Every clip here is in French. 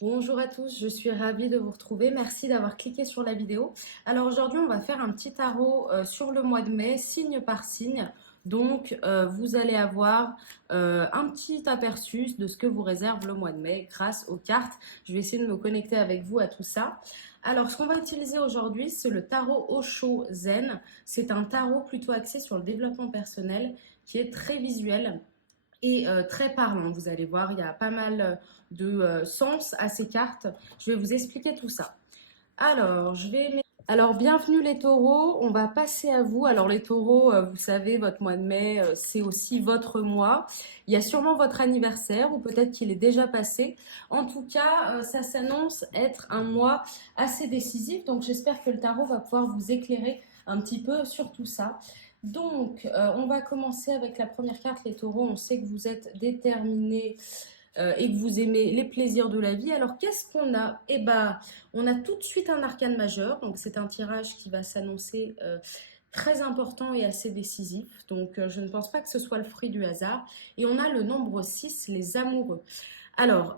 Bonjour à tous, je suis ravie de vous retrouver. Merci d'avoir cliqué sur la vidéo. Alors aujourd'hui, on va faire un petit tarot sur le mois de mai, signe par signe. Donc, vous allez avoir un petit aperçu de ce que vous réserve le mois de mai grâce aux cartes. Je vais essayer de me connecter avec vous à tout ça. Alors, ce qu'on va utiliser aujourd'hui, c'est le tarot Osho Zen. C'est un tarot plutôt axé sur le développement personnel qui est très visuel et très parlant. Vous allez voir, il y a pas mal de sens à ces cartes. Je vais vous expliquer tout ça. Alors, bienvenue les taureaux, on va passer à vous. Alors les taureaux, vous savez, votre mois de mai, c'est aussi votre mois. Il y a sûrement votre anniversaire ou peut-être qu'il est déjà passé. En tout cas, ça s'annonce être un mois assez décisif. Donc j'espère que le tarot va pouvoir vous éclairer un petit peu sur tout ça. Donc, on va commencer avec la première carte, les taureaux. On sait que vous êtes déterminés et que vous aimez les plaisirs de la vie. Alors, qu'est-ce qu'on a? Eh bien, on a tout de suite un arcane majeur. Donc, c'est un tirage qui va s'annoncer très important et assez décisif. Donc, je ne pense pas que ce soit le fruit du hasard. Et on a le nombre 6, les amoureux. Alors,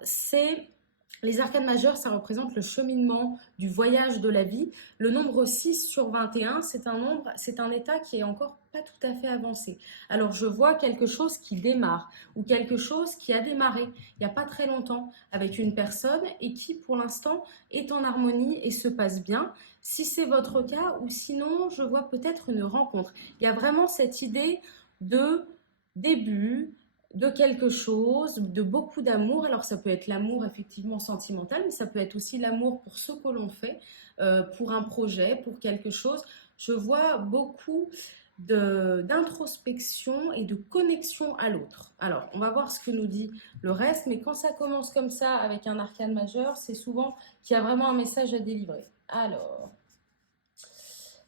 les arcanes majeures, ça représente le cheminement du voyage de la vie. Le nombre 6 sur 21, c'est un état qui est encore pas tout à fait avancé. Alors je vois quelque chose qui démarre ou quelque chose qui a démarré il n'y a pas très longtemps avec une personne et qui pour l'instant est en harmonie et se passe bien. Si c'est votre cas ou sinon je vois peut-être une rencontre. Il y a vraiment cette idée de début, de quelque chose, de beaucoup d'amour. Alors ça peut être l'amour effectivement sentimental, mais ça peut être aussi l'amour pour ce que l'on fait, pour un projet, pour quelque chose. Je vois beaucoup d'introspection et de connexion à l'autre. Alors, on va voir ce que nous dit le reste, mais quand ça commence comme ça avec un arcane majeur, c'est souvent qu'il y a vraiment un message à délivrer. Alors,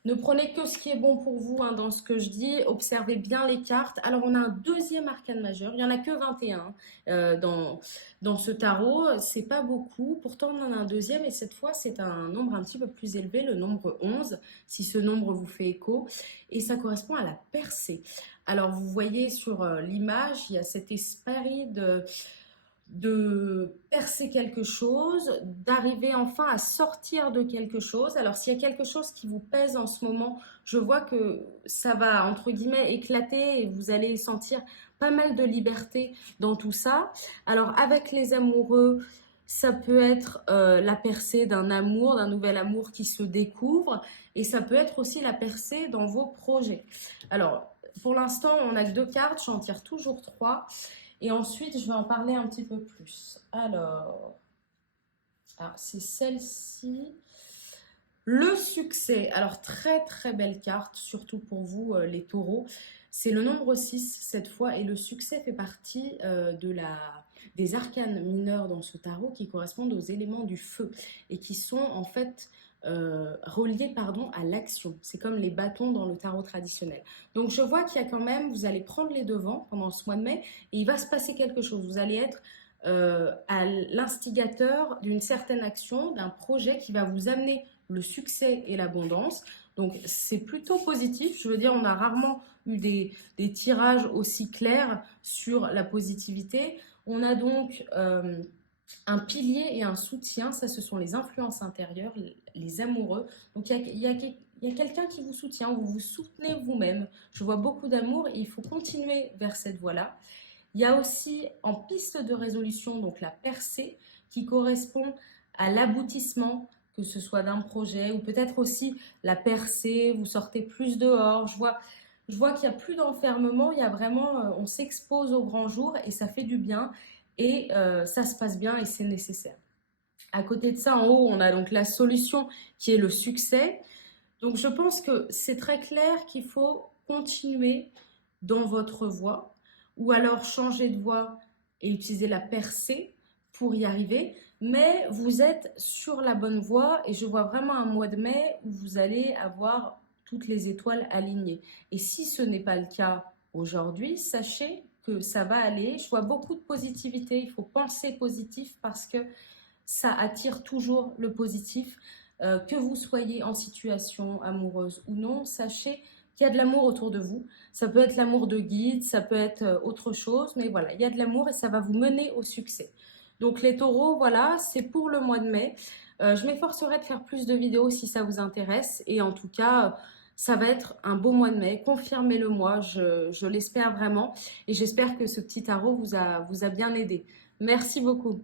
ne prenez que ce qui est bon pour vous hein, dans ce que je dis. Observez bien les cartes. Alors, on a un deuxième arcane majeur. Il n'y en a que 21 dans ce tarot. C'est pas beaucoup. Pourtant, on en a un deuxième. Et cette fois, c'est un nombre un petit peu plus élevé, le nombre 11, si ce nombre vous fait écho. Et ça correspond à la percée. Alors, vous voyez sur l'image, il y a cet esprit de percer quelque chose, d'arriver enfin à sortir de quelque chose. Alors s'il y a quelque chose qui vous pèse en ce moment, je vois que ça va entre guillemets éclater et vous allez sentir pas mal de liberté dans tout ça. Alors avec les amoureux, ça peut être la percée d'un amour, d'un nouvel amour qui se découvre et ça peut être aussi la percée dans vos projets. Alors pour l'instant, on n'a que deux cartes, j'en tire toujours trois. Et ensuite, je vais en parler un petit peu plus. Alors c'est celle-ci. Le succès. Alors, très très belle carte, surtout pour vous, les taureaux. C'est le nombre 6 cette fois, et le succès fait partie des arcanes mineurs dans ce tarot qui correspondent aux éléments du feu et qui sont en fait reliés à l'action. C'est comme les bâtons dans le tarot traditionnel. Donc, je vois qu'il y a quand même, vous allez prendre les devants pendant ce mois de mai et il va se passer quelque chose. Vous allez être à l'instigateur d'une certaine action, d'un projet qui va vous amener le succès et l'abondance. Donc c'est plutôt positif. Je veux dire, on a rarement eu des tirages aussi clairs sur la positivité. On a donc un pilier et un soutien. Ça, ce sont les influences intérieures, les amoureux. Donc il y a quelqu'un qui vous soutient, vous vous soutenez vous-même. Je vois beaucoup d'amour et il faut continuer vers cette voie-là. Il y a aussi en piste de résolution donc la percée qui correspond à l'aboutissement, que ce soit d'un projet ou peut-être aussi la percée, vous sortez plus dehors. Je vois qu'il n'y a plus d'enfermement, il y a vraiment, on s'expose au grand jour et ça fait du bien et ça se passe bien et c'est nécessaire. À côté de ça, en haut, on a donc la solution qui est le succès. Donc je pense que c'est très clair qu'il faut continuer dans votre voie ou alors changer de voie et utiliser la percée pour y arriver. Mais vous êtes sur la bonne voie et je vois vraiment un mois de mai où vous allez avoir toutes les étoiles alignées. Et si ce n'est pas le cas aujourd'hui, sachez que ça va aller. Je vois beaucoup de positivité. Il faut penser positif parce que ça attire toujours le positif. Que vous soyez en situation amoureuse ou non, sachez qu'il y a de l'amour autour de vous. Ça peut être l'amour de guide, ça peut être autre chose, mais voilà, il y a de l'amour et ça va vous mener au succès. Donc les taureaux, voilà, c'est pour le mois de mai. Je m'efforcerai de faire plus de vidéos si ça vous intéresse. Et en tout cas, ça va être un beau mois de mai. Confirmez-le moi, je l'espère vraiment. Et j'espère que ce petit tarot vous a bien aidé. Merci beaucoup.